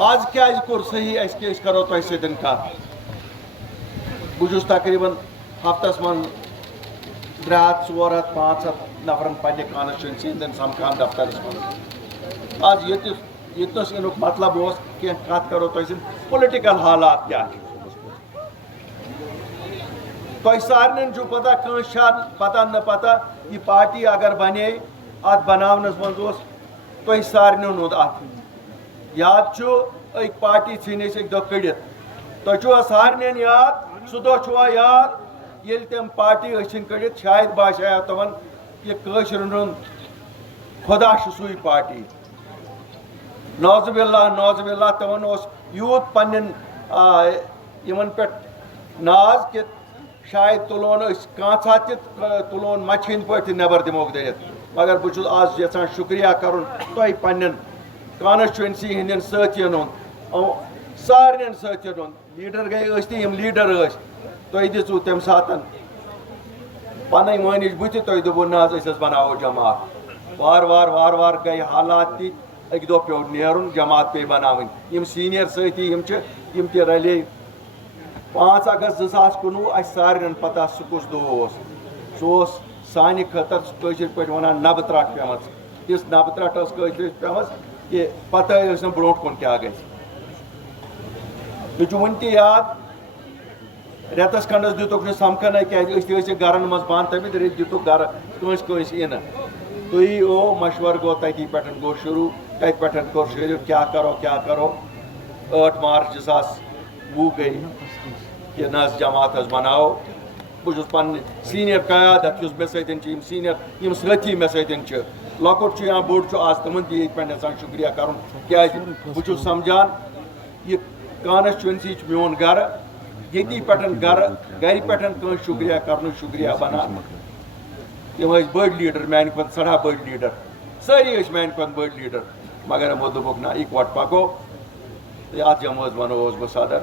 آج کیا کور صحیح اس کرو تہ سن کت بہت تقریباً ہفتس من 300 400 500 نفرن پنہ کانسٹچوئنسی ہندین سمکھان دفترس من آج یتنس انک مطلب اس کی کت کرو تہ سن پولیٹیکل حالات کیا تہ سارن پتہ کنس پتہ نہ پتہ یہ پارٹی اگر بنے ات بناونس من تہ سارنو نوند ات یاد اک پارٹی ژھنۍ اک دہ کڑت تہ سارن یاد سہ دہ چھوا یاد یل تم پارٹی ٲسِن کڑت شاید باسیا تمن یہ قٲشرن ہُنٛد خدا سُے پارٹی نوز باللہ تمن یوت پنن یمن پہ ناز کہ شاید تلون کانٛژھا تہِ تلون مچھ ہٕنٛدۍ پٲٹھۍ نٮ۪بر دموکھ دٔرِتھ مگر بہٕ چھُس آز یژھان شُکریہ کرُن تۄہہِ پننٮ۪ن کانسٹچوئنسی ہندین ساتھین ہُنٛد سارنین ساتھین ہُنٛد لیڈر گٔے ٲسۍ تہِ یِم لیڈر ٲسۍ تۄہہِ دِژوٕ تمہِ ساتہٕ پنٕنۍ مٲنِش بٕتھِ تۄہہِ دوٚپوٕ نہ حظ أسۍ حظ بناوو جماعت وار گٔے حالات تہِ اکہِ دۄہ پیوٚو نیرُن جماعت پیٚیہِ بناوٕنۍ یِم سیٖنیر سٲتھی یِم چھِ یِم تہِ رلے 5 اگست 2019 اسہِ سارنین پتہ سُہ کُس دۄہ اوس سُہ اوس سانہِ خٲطرٕ کٲشِر پٲٹھۍ ونان نبہٕ ترٛٹھ پیمٕژ تِژھ نبہٕ ترٛٹھ ٲس کٲشرِس پیمٕژ کہ پتہ ٲس نہٕ برونٛٹھ کُن کیٛاہ گژھِ مےٚ چھُ وُنہِ تہِ یاد رٮ۪تس کھنڈس دِتُکھ نہٕ سمکھنٕے کیٛازِ أسۍ تہِ ٲسِکھ گرن منٛز بنٛد تھٲومٕتۍ رٮ۪تۍ دِتُکھ گرٕ کٲنٛسہِ یِنہٕ تُہۍ مشورٕ گوٚو تتی پٮ۪ٹھ گوٚو شروٗع تتہِ پٮ۪ٹھ کوٚر شروٗع کیٛاہ کرو 8 مارچ 2020 گٔے کہ نہ حظ جماعت حظ بناوو بہٕ چھُس پننہِ سیٖنیر قیادت یُس مےٚ سۭتۍ چھِ یِم سیٖنیر یِم سٲتھی مےٚ سۭتۍ چھِ لۄکُٹ چھُ یا بوٚڑ چھُ آز تِمن تہِ ییٚتہِ پٮ۪ٹھ یژھان شُکریہ کرُن کیٛازِ بہٕ چھُس سمجھان یہ کانسٹچوئنسی چھُ میون گرٕ ییٚتی پٮ۪ٹھ گرِ پٮ۪ٹھ کٲنٛسہِ شُکریہ کرنُک شُکریہ بنان تِم ٲسۍ بٔڑۍ لیٖڈر میانہِ کھۄتہٕ سٮ۪ٹھاہ بٔڑۍ لیٖڈر سٲری ٲسۍ میانہِ کھۄتہٕ بٔڑۍ لیٖڈر مگر یِمو دوٚپُکھ نہ اِکوٹ پکو اتھ جمٲژ بنووُس بہٕ صدر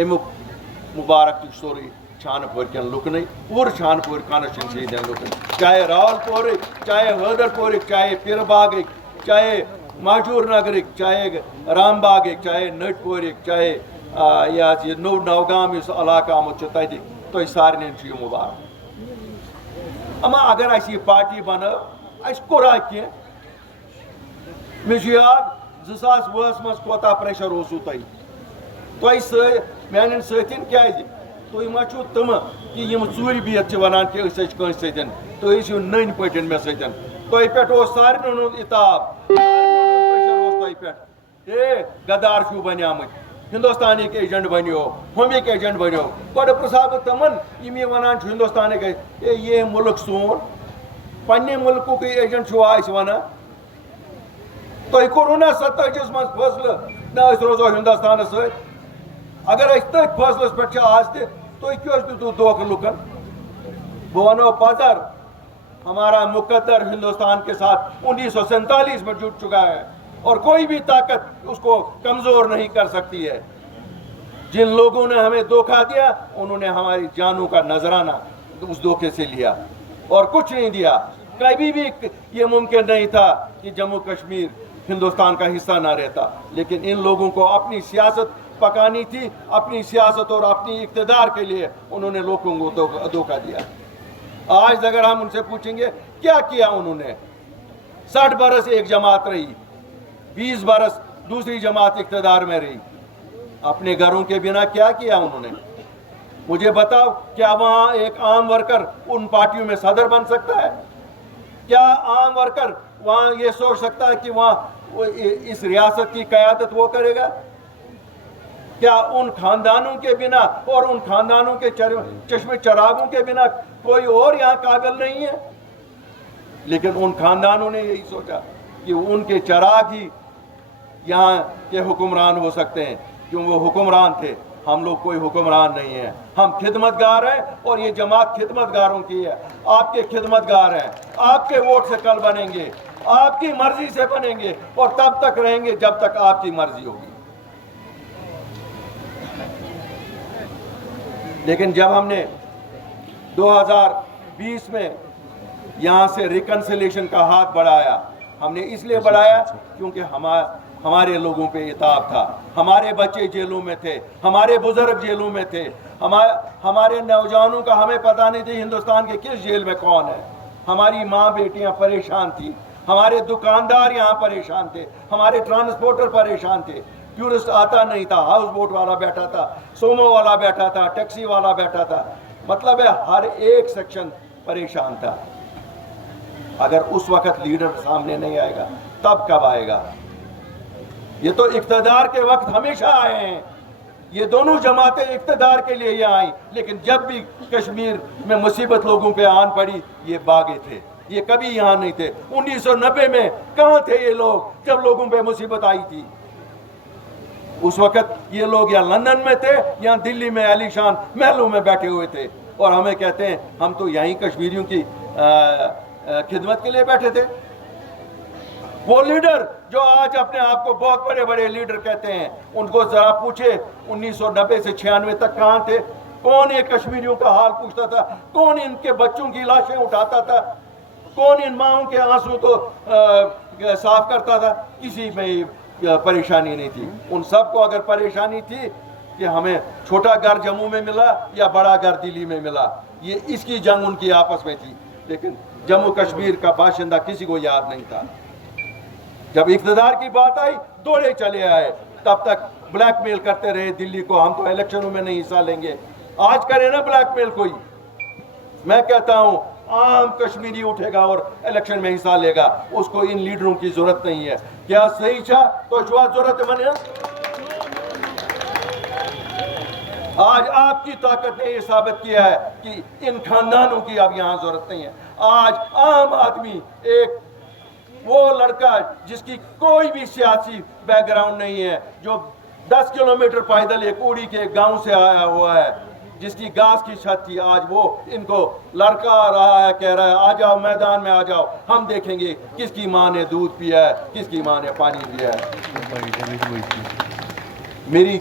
امیُک مُبارک تہِ چھُ سورُے چھانہٕ پورِ کٮ۪ن لُکنٕے پوٗرٕ چھانہٕ پورِ کانسٹچوئنسی ہٕنٛدٮ۪ن لُکن چاہے راول پورٕکۍ چاہے حٲدر پورٕکۍ چاہے پیٖرٕ باغٕکۍ چاہے مہجوٗر نگرٕکۍ چاہے رام باغٕکۍ چاہے نٔٹۍ پورٕکۍ چاہے یہ نوگام اس علاقہ آمت تتہِ تۄہہِ سارنٕے چھُ یہِ مُبارک اما اگر اَسہِ یہِ پارٹی بنٲو اَسہِ کوٚرا کینٛہہ مےٚ چھُ یاد 2020 منٛز کوتاہ پریشر اوسوٕ تۄہہِ میانٮ۪ن سٲتھین کیٛازِ تُہۍ ما چھُو تِمہٕ کہِ یِم ژوٗرِ بِہِتھ چھِ ونان کہِ أسۍ ٲسۍ کٲنٛسہِ سۭتۍ تُہۍ ٲسِو نٔنۍ پٲٹھۍ مےٚ سۭتۍ تۄہہِ پٮ۪ٹھ اوس سارنٕے ہُنٛد اِتاب پریشر اوس تۄہہِ پٮ۪ٹھ ہے غدار چھُو بنیٛامٕتۍ ہندوستانٕکۍ ایجنٹ بنیو ہومِکۍ ایجنٹ بنیو گۄڈٕ پرٛژھا بہٕ تِمن یِم یہِ ونان چھُ ہندوستانٕکۍ ہے یہِ مُلک سون پننہِ مُلکُکٕے ایجنٹ چھُوا أسۍ ونان تۄہہِ کوٚروٕ نا 47 منٛز فٲصلہٕ نہ أسۍ روزو ہندوستانس سۭتۍ اگر أسۍ تٔتھۍ فٲصلس پٮ۪ٹھ چھِ آز تہِ تُہۍ کیٛازِ دِتوٕ دھوکہٕ لُکن بہٕ ونو پزر ہمارا مقدر ہندوستان کے ساتھ 1947 میں جڑ چکا ہے اور کوئی بھی طاقت اس کو کمزور نہیں کر سکتی ہے جن لوگوں نے ہمیں دھوکہ دیا انہوں نے ہماری جانوں کا نذرانہ اس دھوکے سے لیا اور کچھ نہیں دیا کبھی بھی یہ ممکن نہیں تھا کہ جموں کشمیر ہندوستان کا حصہ نہ رہتا لیکن ان لوگوں کو اپنی سیاست پکانی تھی اپنی سیاست اور اپنی اقتدار کے لیے انہوں نے لوگوں کو دھوکہ دیا آج اگر ہم ان سے پوچھیں گے کیا کیا انہوں نے 60 برس ایک جماعت رہی 20 برس دوسری جماعت اقتدار میں رہی اپنے گھروں کے بنا کیا کیا انہوں نے مجھے بتاؤ کیا وہاں ایک عام ورکر ان پارٹیوں میں صدر بن سکتا ہے کیا عام ورکر وہاں یہ سوچ سکتا ہے کہ وہاں اس ریاست کی قیادت وہ کرے گا کیا ان خاندانوں کے بنا اور ان خاندانوں کے چشم چراغوں کے بنا کوئی اور یہاں قابل نہیں ہے لیکن ان خاندانوں نے یہی سوچا کہ ان کے چراغ ہی یہاں کے حکمران ہو سکتے ہیں کیوں وہ حکمران تھے ہم لوگ کوئی حکمران نہیں ہیں ہم خدمت گار ہیں اور یہ جماعت خدمت گاروں کی ہے آپ کے خدمت گار ہیں آپ کے ووٹ سے کل بنیں گے آپ کی مرضی سے بنیں گے اور تب تک رہیں گے جب تک آپ کی مرضی ہوگی لیکن جب ہم نے 2020 میں یہاں سے ریکنسیلیشن کا ہاتھ بڑھایا ہم نے اس لیے بڑھایا کیونکہ ہمارے لوگوں پہ عتاب تھا. ہمارے بچے جیلوں میں تھے, ہمارے بزرگ جیلوں میں تھے, ہمارے نوجوانوں کا ہمیں پتہ نہیں تھی ہندوستان کے کس جیل میں کون ہے. ہماری ماں بیٹیاں پریشان تھیں, ہمارے دکاندار یہاں پریشان تھے, ہمارے ٹرانسپورٹر پریشان تھے. ٹورسٹ آتا نہیں تھا, ہاؤس بوٹ والا بیٹھا تھا, سومو والا بیٹھا تھا, ٹیکسی والا بیٹھا تھا. مطلب ہے ہر ایک سیکشن پریشان تھا. اگر اس وقت لیڈر سامنے نہیں آئے گا تب کب آئے گا؟ یہ تو اقتدار کے وقت ہمیشہ آئے ہیں, یہ دونوں جماعتیں اقتدار کے لیے یہ آئیں, لیکن جب بھی کشمیر میں مصیبت لوگوں پہ آن پڑی یہ بھاگے تھے, یہ کبھی یہاں نہیں تھے. 1990 میں کہاں تھے یہ لوگ جب لوگوں پہ مصیبت آئی تھی؟ اس وقت یہ لوگ یا لندن میں تھے یا دلی میں عالی شان محلوں میں بیٹھے ہوئے تھے, اور ہمیں کہتے ہیں ہم تو یہیں کشمیریوں کی خدمت کے لیے بیٹھے تھے. وہ لیڈر جو آج اپنے آپ کو بہت بڑے بڑے لیڈر کہتے ہیں, ان کو ذرا پوچھے 1990 سے 96 تک کہاں تھے؟ کون یہ کشمیریوں کا حال پوچھتا تھا؟ کون ان کے بچوں کی لاشیں اٹھاتا تھا؟ کون ان ماؤں کے آنسو تو صاف کرتا تھا؟ کسی میں پریشانی نہیں تھی. ان سب کو اگر پریشانی تھی کہ ہمیں چھوٹا گھر جموں میں ملا یا بڑا گھر دلی میں ملا, یہ اس کی جنگ ان کی آپس میں تھی. لیکن جموں کشمیر کا باشندہ کسی کو یاد نہیں تھا. جب اقتدار کی بات آئی دوڑے چلے آئے, تب تک بلیک میل کرتے رہے دلی کو, ہم تو الیکشنوں میں نہیں حصہ لیں گے. آج کرے نا بلیک میل کوئی, میں کہتا ہوں عام کشمیری اٹھے گا اور الیکشن میں حصہ لے گا, اس کو ان لیڈروں کی ضرورت نہیں ہے. کیا صحیح چھا تو ضرورت بنے. آج آپ کی طاقت نے یہ ثابت کیا ہے کہ ان خاندانوں کی اب یہاں ضرورت نہیں ہے. آج عام آدمی, ایک وہ لڑکا جس کی کوئی بھی سیاسی بیک گراؤنڈ نہیں ہے, جو 10 کلومیٹر پیدل ایک اوڑی کے گاؤں سے آیا ہوا ہے, جس کی گھاس کی چھت تھی, آج وہ ان کو لڑکا آ رہا ہے, کہہ رہا ہے آ جاؤ میدان میں آ جاؤ, ہم دیکھیں گے کس کی ماں نے دودھ پیا ہے, کس کی ماں نے پانی پیا ہے. میری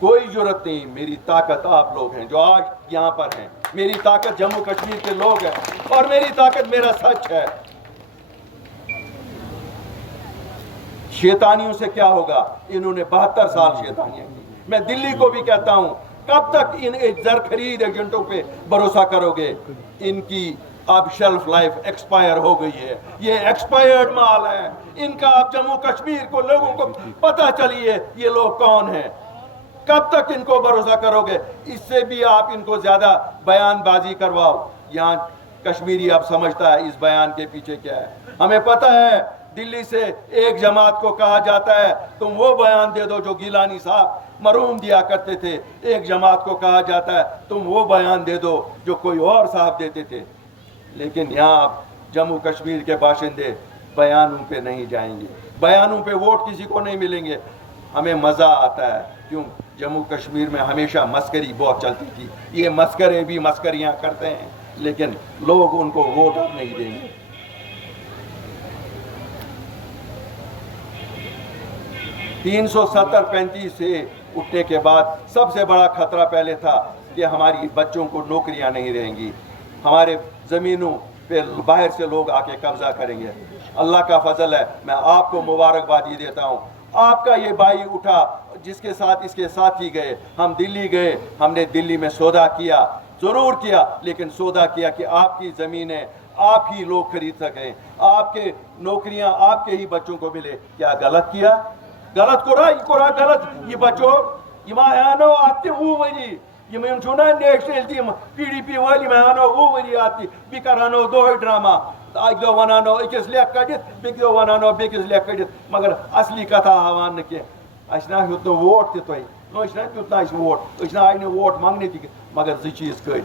کوئی ضرورت نہیں, میری طاقت آپ لوگ ہیں جو آج یہاں پر ہیں. میری طاقت جموں کشمیر کے لوگ ہیں, اور میری طاقت میرا سچ ہے. شیطانیوں سے کیا ہوگا؟ انہوں نے 72 سال شیطانیاں کی. میں دلی کو بھی کہتا ہوں, کب تک ان زر خرید ایجنٹوں پہ بھروسہ کرو گے؟ ان کی اب شیلف لائف ایکسپائر ہو گئی ہے, یہ ایکسپائرڈ مال ہے ان کا. اب جموں کشمیر کو لوگوں کو پتہ چلیے یہ لوگ کون ہیں. کب تک ان کو بھروسہ کرو گے؟ اس سے بھی آپ ان کو زیادہ بیان بازی کرواؤ. یہاں کشمیری اب سمجھتا ہے اس بیان کے پیچھے کیا ہے. ہمیں پتہ ہے دلی سے ایک جماعت کو کہا جاتا ہے تم وہ بیان دے دو جو گیلانی صاحب مرحوم دیا کرتے تھے, ایک جماعت کو کہا جاتا ہے تم وہ بیان دے دو جو کوئی اور صاحب دیتے تھے. لیکن یہاں جموں کشمیر کے باشندے بیانوں پہ نہیں جائیں گے, بیانوں پہ ووٹ کسی کو نہیں ملیں گے. ہمیں مزہ آتا ہے, کیوں؟ جموں کشمیر میں ہمیشہ مسکری بہت چلتی تھی. یہ مسکرے بھی مسکریاں کرتے ہیں, لیکن لوگ ان کو ووٹ اب نہیں دیں گے. 370-35 سے اٹھنے کے بعد سب سے بڑا خطرہ پہلے تھا کہ ہماری بچوں کو نوکریاں نہیں رہیں گی, ہمارے زمینوں پہ باہر سے لوگ آ کے قبضہ کریں گے. اللہ کا فضل ہے, میں آپ کو مبارکبادی دیتا ہوں. آپ کا یہ بھائی اٹھا جس کے ساتھ اس کے ساتھی گئے, ہم دلی گئے, ہم نے دلی میں سودا کیا, ضرور کیا, لیکن سودا کیا کہ آپ کی زمینیں آپ ہی لوگ خرید سکیں, آپ کے نوکریاں آپ کے ہی بچوں کو ملے. کیا غلط کیا؟ غلط کورا غلط. یہ بچو یہ آنو آتے وہ وری یہ چھونا national team P D P والی میں آنو وہ وری آتی بی کرانو دہے ڈرامہ, اک دہ ونانو أکِس لیکھ کڑِتھ بیٚکہِ دۄہ ونانو بیٚکِس لیکھ کڑِتھ, مگر اصلی کتھا ہاوان نہٕ کینٛہہ. اَسہِ نا ہیوٚت نہٕ ووٹ تہِ تۄہہِ, أسۍ نا دیُت نہٕ اَسہِ ووٹ, أسۍ نا آیہِ نہٕ ووٹ منٛگنہِ تہِ, مگر 2 چیٖز کٔرۍ.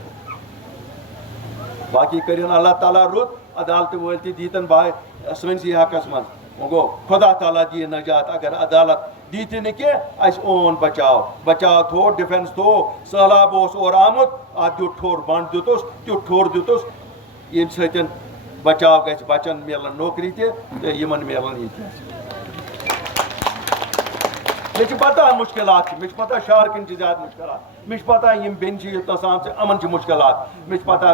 باقی کٔرِن اللہ تعالیٰ رُت, عدالتہٕ وٲلۍ تہِ دیٖتن باے سٲنسٕے حقس منٛز. وہ گو خدا تعالیٰ دی نجات. اگر عدالت دیتی نہ کہ اس اون بچاو تھو, ڈیفنس تھو. سہلاب اوس اور آمت, ات دیُت ٹھوٚر بنٛڈ دِتُس, تیُتھ ٹھوٚر دِتُس ییٚمہِ سۭتۍ بچاو گژھِ, بچن میلن نوکری تہِ تہٕ یِمن میلن یہِ تہِ. مےٚ چھِ پتہ مُشکلات چھِ, مےٚ چھِ پتہ شہرکٮ۪ن چھِ زیادٕ مُشکلات, مےٚ چھِ پتہ یِم بیٚنہِ چھِ یوٚتنس آمژٕ یِمن چھِ مُشکلات, مےٚ چھِ پتہ